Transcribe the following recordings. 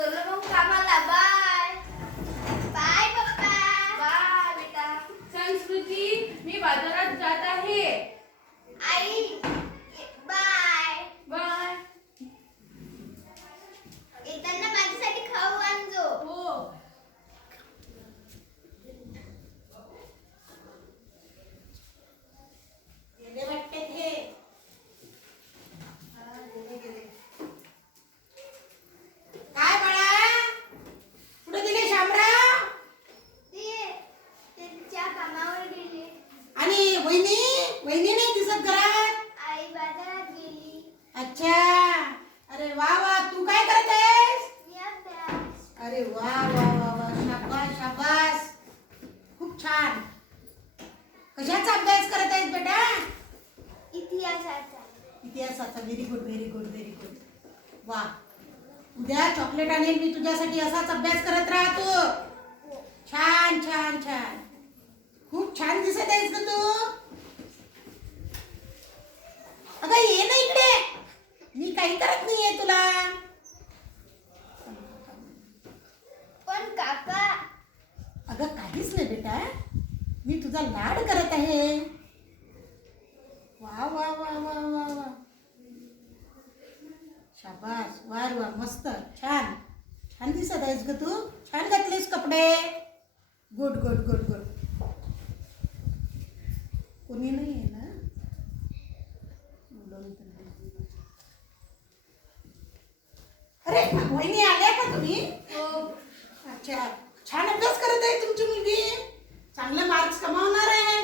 चलो मग कामाला. बाय बाय पप्पा. बाय बेटा. संस्कृती मी बाजारात जात आहे आई बाय बाय येताना माझ्यासाठी खाऊ आणजो हो गेले वाटते ते हा, गेले, गेले. काय बाळा कुठे गेले शामराव ते त्यांच्या कामावर गेले आणि वहिनी वहिनी नाही दिसत घरात आई बाजारात गेली अच्छा अरे वा वा तू काय करत आहेस मी अभ्यास अरे वा वा वा वा शाबास शाबास खूप छान कशाचा अभ्यास करत आहेस बेटा? इतिहासाचा. इतिहासाचा. Very good very good very good वा. उद्या चॉकलेट आणेल मी तुझ्यासाठी असाच अभ्यास करत राहतो छान छान छान. खूप छान दिसत आहेस का तू. अगं ये ना इकडे. मी काही करत नाहीये तुला. पण काका. अगं काहीच नाही बेटा. तुझा लाड करत आहे. वा वा वा वा वा वा. शाबास. वार वा मस्त. छान. छान दिसत आहेस ग तू. छान घातलेस कपडे. Good good good good. कोणी नाही आहे ना. अरे वहिनी आल्या का तुम्ही? हो. अच्छा. छान अभ्यास करत आहे तुमची मुलगी. चांगले मार्क्स कमावणार. आहे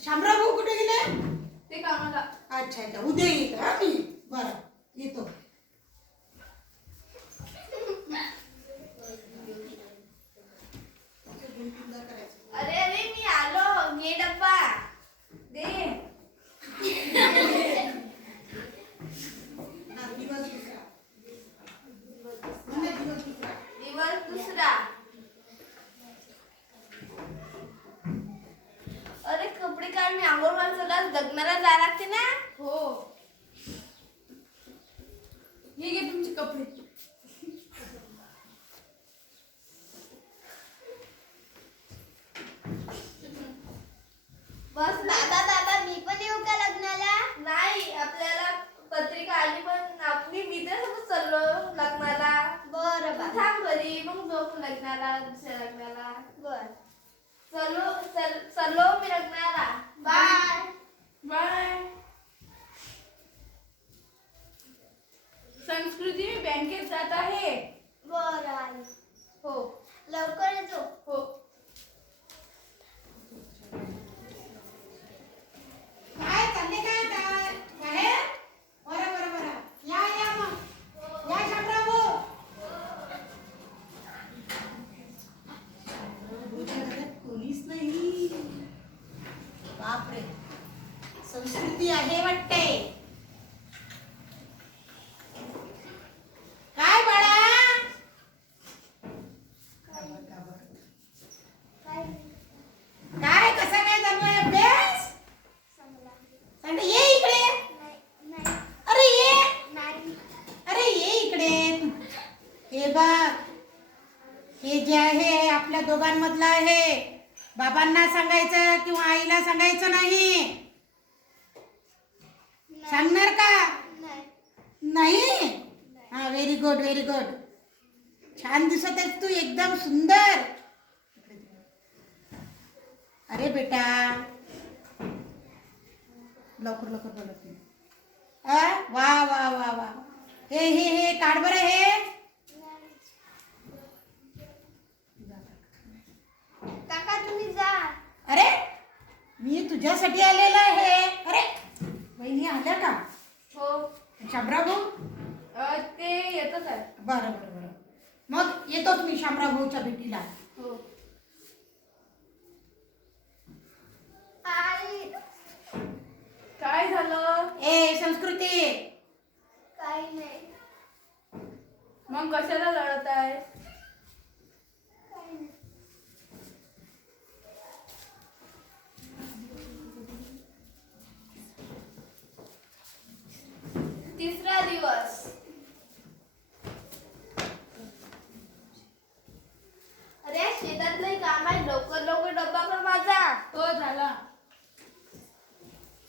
शामराव भाऊ कुठे गेले? ते कामाला. अच्छा अच्छा. उद्या येईल हा? मी बरं येतो अरे अरे मी आलो घे डब्बा दे हा, दिवस दुसरा. म्हणजे दिवस दुसरा. दिवस दुसरा अरे काढ मी आंघोळ चला लग्नाला जायला लागते ना? हो. हे घे तुमचे कपडे. बस बाबा बाबा मी पण येऊ का लग्नाला? नाही आपल्याला पत्रिका आली पण आपली मित्रासोबत चाललो लग्नाला. बरं बा. थांब घरी मग जाऊ लग्नाला दुसऱ्या लग्नाला. बर. चलो चल चलो मी लग्नाला बाय बाय संस्कृती मी बँकेत जात आहे बरं आई हो लवकर येतो हो काय चालले काय काय बाहेर बरं बरं बरं या या मग या शामराव भाऊ भाऊच्या घरात कोणीच नाही बापरे. संस्कृती आहे वाटते. काय बाळा? काय कसा काय चालू अभ्यास? चांगला ये इकडे. अरे ये. अरे ये इकडे. हे बघ. हे जे आहे आपल्या दोघांमधलं आहे. बाबांना सांगायचं किंवा आईला सांगायचं नाही. सांगणार का? नाही. हा व्हेरी गुड व्हेरी गुड छान दिसत आहेस तू एकदम सुंदर. अरे बेटा. लवकर लवकर बोलत नाही? वा वा वा वा. हे हे हे काढ बरं हे काका तुम्ही जा अरे मी तुझ्यासाठी आलेला आहे. अरे वहिनी आल्या का? हो. शामराव भाऊ अ, ते येतच आहे बरं बरं बरं. मग येतो तुम्ही शामराव भाऊच्या भेटीला. हो. आई. काय झालं? ए संस्कृती. काही नाही. मग कशाला लढत आहे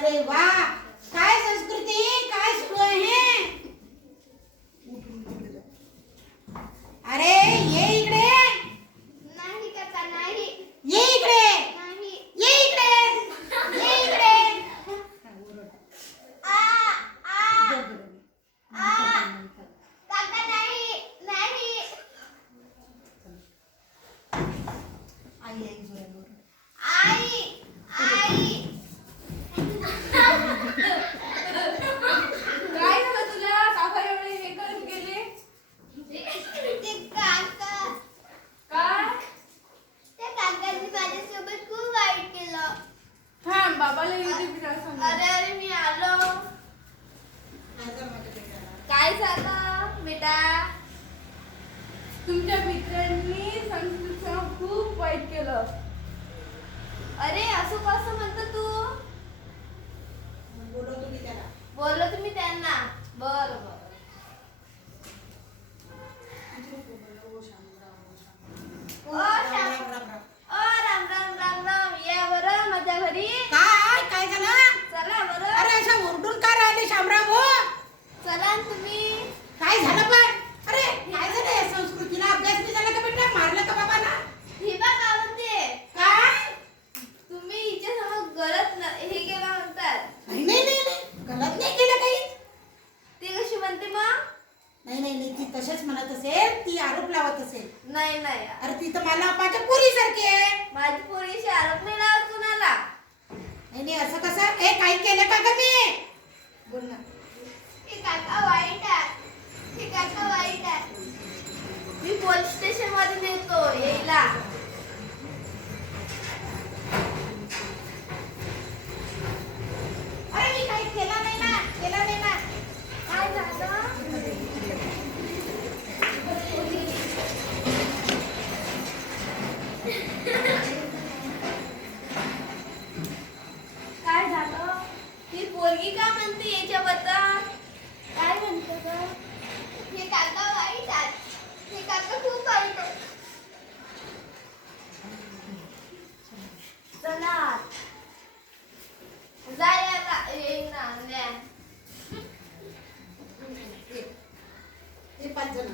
अरे वा काय संस्कृती काय सुरू आहे अरे ये इकडे नाही काका नाही ये इकडे नाही ये इकडे ये इकडे आ आ आ काका नाही नाही आई आई जोरात. आई आई काय झालं तुला काका एवढे हे करून गेले ते काका काय त्या काकांनी माझ्यासोबत खूप वाईट केलं थांब बाबाला युट्यूब सांग अरे अरे मी आलो काय झालं बेटा तुमच्या मित्रांनी संस्कृत खूप वाईट केलं अरे असं कसं म्हणतो तू बोलवतो मी त्याला बोललो तुम्ही त्यांना बर बर ओ राम, श्याम राम, राम, राम. ओ राम राम राम राम या बरं माझ्या घरी काय काय झालं चला बरं अरे असं ओरडून का राहिले शामराव हो चला न तुम्ही. काय झालं पण? अरे काय झालं या संस्कृतीला अभ्यास नाही झाला का बेटा मारलं का बाबांना ही बा काय म्हणते काय? तुम्ही हिच्या समोर गलत न- हे केलं म्हणतात. नाही नाही नाही नाही. गलत नाही केलं काही. ती कशी म्हणते मग? नाही नाही नाही. ती तसेच म्हणत असेल ती आरोप लावत असेल. नाही नाही. अरे ती तर मला माझ्या पोरी सारखी आहे. माझी पोरीशी आरोप नाही लावत कुणाला. नाही नाही असं कसं? ए काही केलं का ग मी? बोल ना हे काका वाईट आहे हे काका वाईट आहे मी पोलीस स्टेशनमध्ये नेतो येईला अरे मी काही केलं नाही ना केलं नाही ना काय झालं काय झालं ही पोरगी का म्हणते याच्याबद्दल काय म्हणतो ग हे काका वाईट आहेत हे काका खूप वाईट आहेत चला जायला येईन ना न्या. हे पाच जण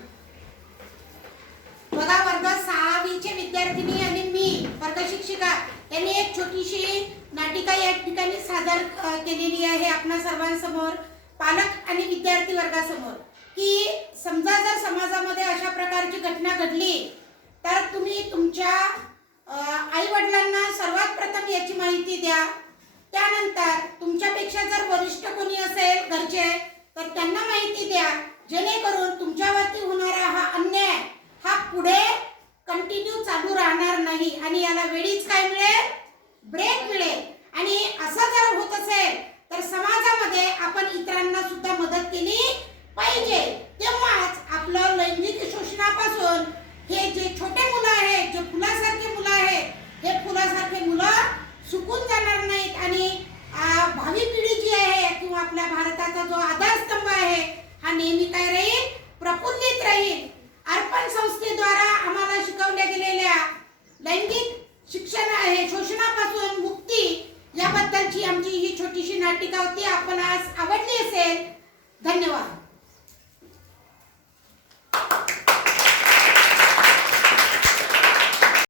बघा वर्ग सहावीचे विद्यार्थिनी आणि मी वर्ग शिक्षिका यांनी एक छोटीशी नाटिका या ठिकाणी सादर केलेली आहे आपणा सर्वांसमोर पालक आणि विद्यार्थी वर्गासमोर. की समजा जर समाजामध्ये अशा प्रकारची घटना घडली तर तुम्ही तुमच्या आई वडिलांना सर्वात प्रथम याची माहिती द्या. त्यानंतर तुमच्यापेक्षा जर वरिष्ठ कोणी असेल घरचे तर त्यांना माहिती द्या. जेणेकरून तुमच्यावरती होणारा हा अन्याय हा पुढे कंटिन्यू चालू राहणार नाही. आणि याला वेळीच काय मिळेल? ब्रेक मिळेल. आणि असं जर होत असेल तर समाजामध्ये आपण इतरांना सुद्धा मदत केली.